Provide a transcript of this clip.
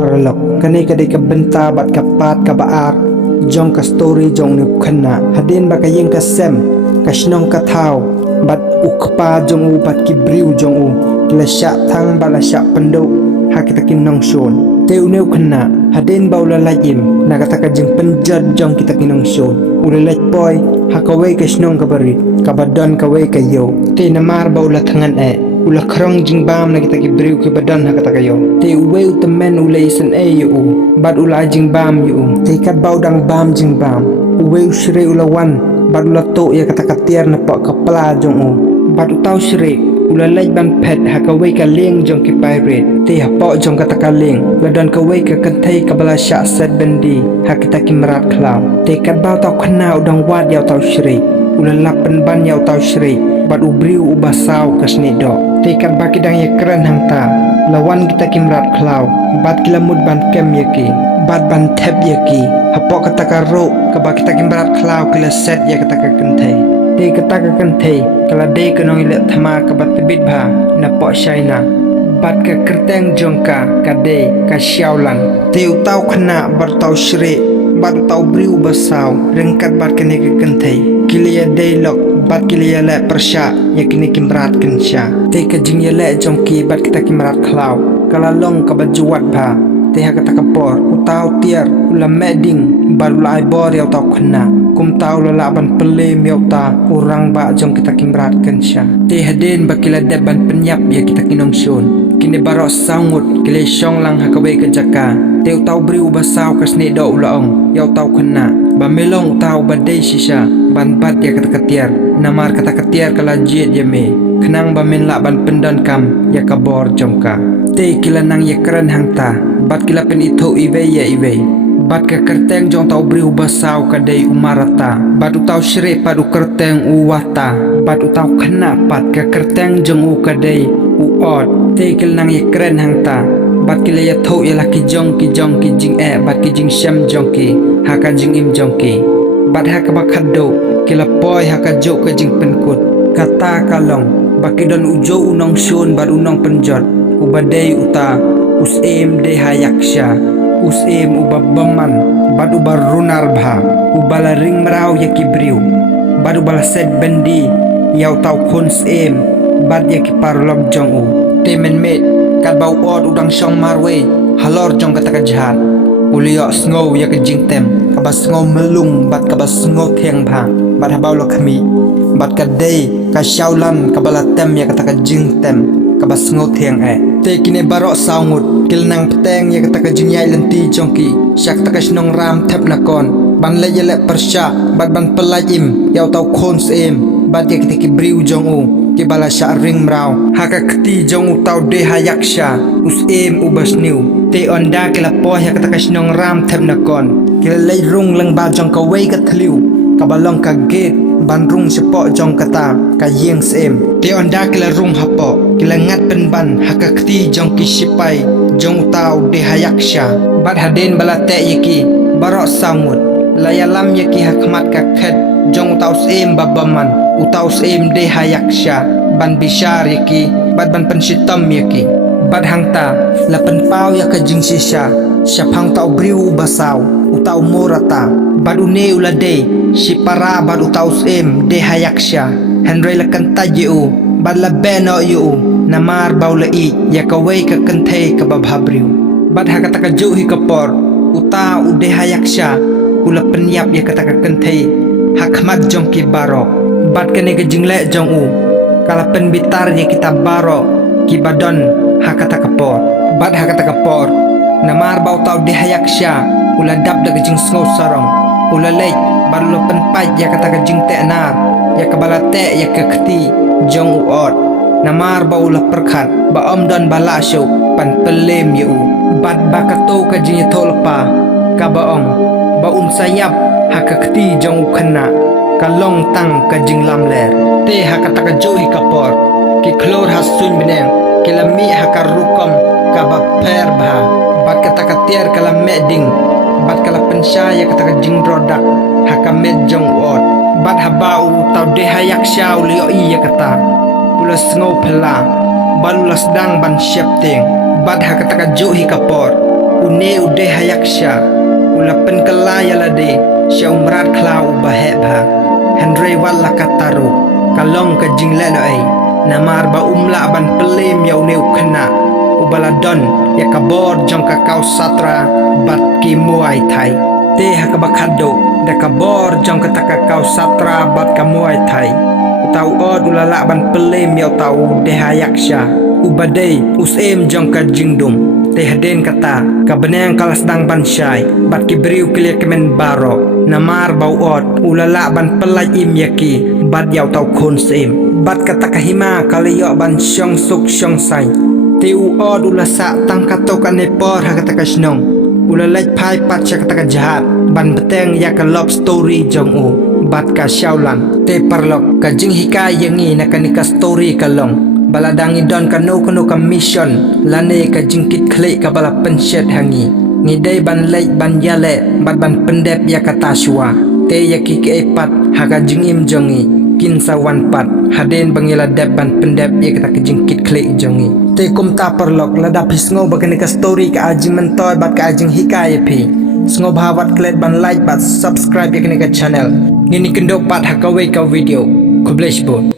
paralok kani kadai ka benta bat ka pat ka baar jong ka story jong ni khana hadin ba ka yeng ka sem ka shnong ka thau bat ukpa jong u bat ki briu jong u la sha thang ba la sha pendo hakita kin nong shon te uneu khana hadin ba ula lajim na ka jing penjat jong kita kin nong shon ula laj boy hakawe ka shnong ka bari ka badan ka we ka yo te namar ba ula thangan ula khrong jing bam na kita ki briu ki badan ha kata kayo te we utamen ula isen yu bad ula jing bam yu te kat bau dang bam jing bam we shre ula wan bad ula to ya kata katiar na pa kapala jong u bad utau shre ula lej ban pet ha ka we ka leng jong ki pirate te ha po jong kata ka leng badan ka we ka kantai ka bala sha set bendi ha kita ki merat klau te kat bau tau khana udang wad yaw tau shre ula lapan ban yaw tau shre bad ubriu ubasau kasni do tekan baki dang ye keren hangta lawan kita kimrat klau bad kila mud ban kem yaki bad ban tep yaki hapo kata ka ro ka baki ta kimrat klau kila set ya kata ka kentai te kata ka kentai kala de kanong ile thama ka bat bit bha na po shaina bad ka kerteng jongka ka de ka xiaolan te utau khana bar tau shre bad utau briu basau rengkat bad kene ka kentai kilia dialog bat kilia le persya yakini kimrat kensya te ka jing ye le jongki bat kita kimrat klau kala long ka bajuat bha te ha kata kapor utau tiar ula meding bar ula ai bor yaw tau khna kum tau la laban pelem yaw ta urang ba jong kita kimrat kensya te hadin bakila deban penyap ya kita kinong shon kini barok sangut kile shong lang hakawe ke jaka te utau bri ubasau kasne do ulaong yaw tau khna ba melong utau badai sisa ban bat ya kata katiar namar kata katiar kala jiet ya me kenang ba men la ban pendan kam ya kabor jongka te kila nang ya keren hangta bat kila pen itho iwe ya iwe bat ka kerteng jong tau bri ubasau kadai umarata bat utau shre padu kerteng uwata bat utau khna pat ka kerteng jong u kadai uot te kila nang ya keren hangta bat kila ya tho ya laki jong ki jing bat ki jing sham jong ki haka jing im jong ki bat haka bakado kila boy haka jo ka jing penkut kata kalong bakidon ujo unong shun bar unong penjot ubadai uta usem de hayaksha usem ubabaman bad ubar runar bha ubala ring merau yakibriu bad ubala set bendi yaw tau khons em bad yaki parlog jong u temen met kat bau od udang shong marwe halor jong kata ka jahat ulio sngow yak jing tem kabas sngow melung bat kabas sngow theng bha bat habau lo khami bat ka dei ka shaulan kabala tem yak kata ka jing tem kabas sngow theng te kine barok saungut kil nang peteng yak kata ka jing yai lenti jongki syak ta ka snong ram thep na kon ban le yele persya bat ban pelajim yaw tau khons em bat yak ki briu jong u ki bala sha ring mrau haka kti jong u tau de hayaksha us em ubasniu te onda kila po ya kata kasnong ram thep na kon kila lei rung lang ba jong ka wei ka thliu ka balong ka gate ban rung sepo jong kata ka yeng sem te onda kila rung hapo kila ngat pen ban haka kti jong ki sipai jong tau de hayaksha bat haden bala te yaki barok samut layalam yaki hakmat ka khet jong utau sem babaman utau sem de hayaksha ban bishar yaki bat ban pensitam yaki bad hangta lapan pau ya ka jing sisa syapang tau briu basau utau morata bad une ulade sipara bad utau sem de hayaksha henry la kanta yu bad la beno yu namar baula I ya ka wei ka kanthe ka babhabriu bad hakata ka jo hi kapor uta ude hayaksha ula penyap ya kata ka kanthe hakmat jong ki baro bad kane ka jingle jong u kala pen bitar ya kita baro ki badon hakata kapor bad hakata kapor namar bau tau de hayaksha ula dap da jing sngow sarong ula lej bar lo pen pai ya kata ka jing te nar ya kabala te ya ka khti jong uot namar bau la perkhat ba om don bala shu pan pelem yu bad bakato ka jing tholpa ka baong ba un sayap haka khti jong khana ka long tang ka jing lam ler te hakata ka johi kapor ki klor hasun beneng kilami hakar rukom kaba per bha bat kata katiar kala meding bat kala pensyaya kata ka jing rodak haka med jong ot bat habau tau de hayak syau lio iya kata ulas ngau pela ban ulas dang ban syepting bat hakata ka johi kapor nge ude hayaksha ulapen kelaya lade sya umrat klau bahebha Henry walla kataru kalong ka jinglelo ai namar ba umla ban pelem ya uneu khana ubaladon ya kabor jong ka kau satra bat ki muai thai te hakabakado da kabor jong ka kau satra bat ka muai thai tau od ulala ban pelem ya tau dehayaksha ubadai usem jong ka jingdum te haden kata ka beneng kalas dang ban syai bat ki briu kile kemen baro namar bau od ulala ban pelai im yaki bat yau tau khon sem bat kata kahima kali yo ban syong suk syong sai te u od ulasa tang kato ka nepor ha kata kasnong ulalai phai pat cha kata jahat ban beteng ya ka love story jong u bat ka syaulan te parlok ka jing hikai yangi na kanika story kalong baladangi don kanu ka mission lane ka jingkit klik ka bala penshet hangi ngidai ban lei ban yale bat ban pendep ya kata shua te yaki ke epat haga jingim jongi kin sawan pat haden bangila dep ban pendep ya kata ka jingkit klik jongi te kumta perlok lada pisngo bagani ka story ka ajing mentoy bat ka ajing hikaya pi sngo bhawat klet ban like bat subscribe ya ka channel ngini kendo pat hakawe ka video kublesh bo